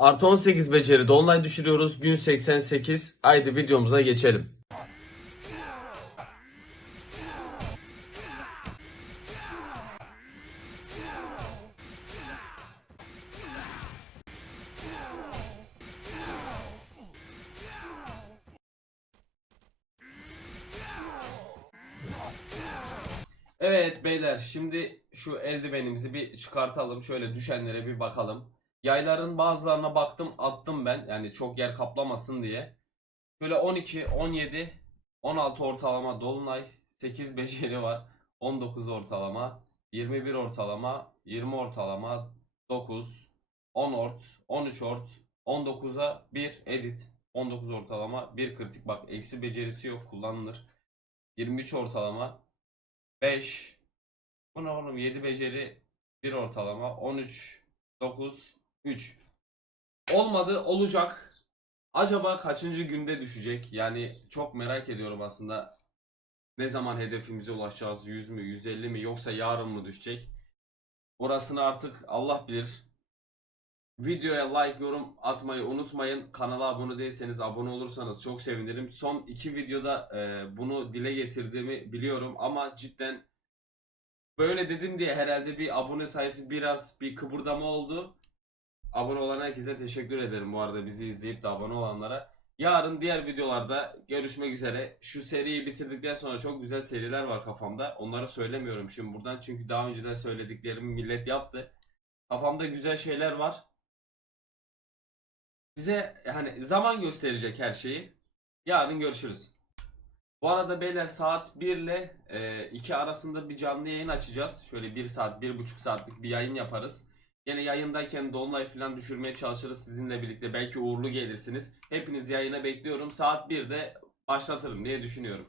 Artı 18 beceri dolunay düşürüyoruz. Gün 88. Haydi videomuza geçelim. Evet beyler şimdi şu eldivenimizi bir çıkartalım. Şöyle düşenlere bir bakalım. Yayların bazılarına baktım attım ben. Yani çok yer kaplamasın diye. Şöyle 12, 17, 16 ortalama dolunay, 8 beceri var. 19 ortalama, 21 ortalama, 20 ortalama, 9, 10 ort, 13 ort, 19'a 1 edit, 19 ortalama, 1 kritik bak eksi becerisi yok kullanılır. 23 ortalama, 5 Bu ne oğlum 7 beceri 1 ortalama 13 9 3 Olmadı olacak. Acaba kaçıncı günde düşecek? Yani çok merak ediyorum aslında. Ne zaman hedefimize ulaşacağız? 100 mü, 150 mi yoksa yarın mı düşecek? Orasını artık Allah bilir. Videoya like, yorum atmayı unutmayın. Kanala abone değilseniz abone olursanız çok sevinirim. Son iki videoda e, bunu dile getirdiğimi biliyorum ama cidden böyle dedim diye herhalde bir abone sayısı biraz bir kıpırdama oldu. Abone olan herkese teşekkür ederim bu arada bizi izleyip de abone olanlara. Yarın diğer videolarda görüşmek üzere. Şu seriyi bitirdikten sonra çok güzel seriler var kafamda. Onları söylemiyorum şimdi buradan çünkü daha önceden söylediklerimi millet yaptı. Kafamda güzel şeyler var bize hani zaman gösterecek her şeyi. Yarın görüşürüz. Bu arada beyler saat 1 ile e, 2 arasında bir canlı yayın açacağız. Şöyle 1 saat, 1,5 saatlik bir yayın yaparız. Yine yayındayken Dolunay falan düşürmeye çalışırız sizinle birlikte. Belki uğurlu gelirsiniz. Hepiniz yayına bekliyorum. Saat 1'de başlatırım diye düşünüyorum.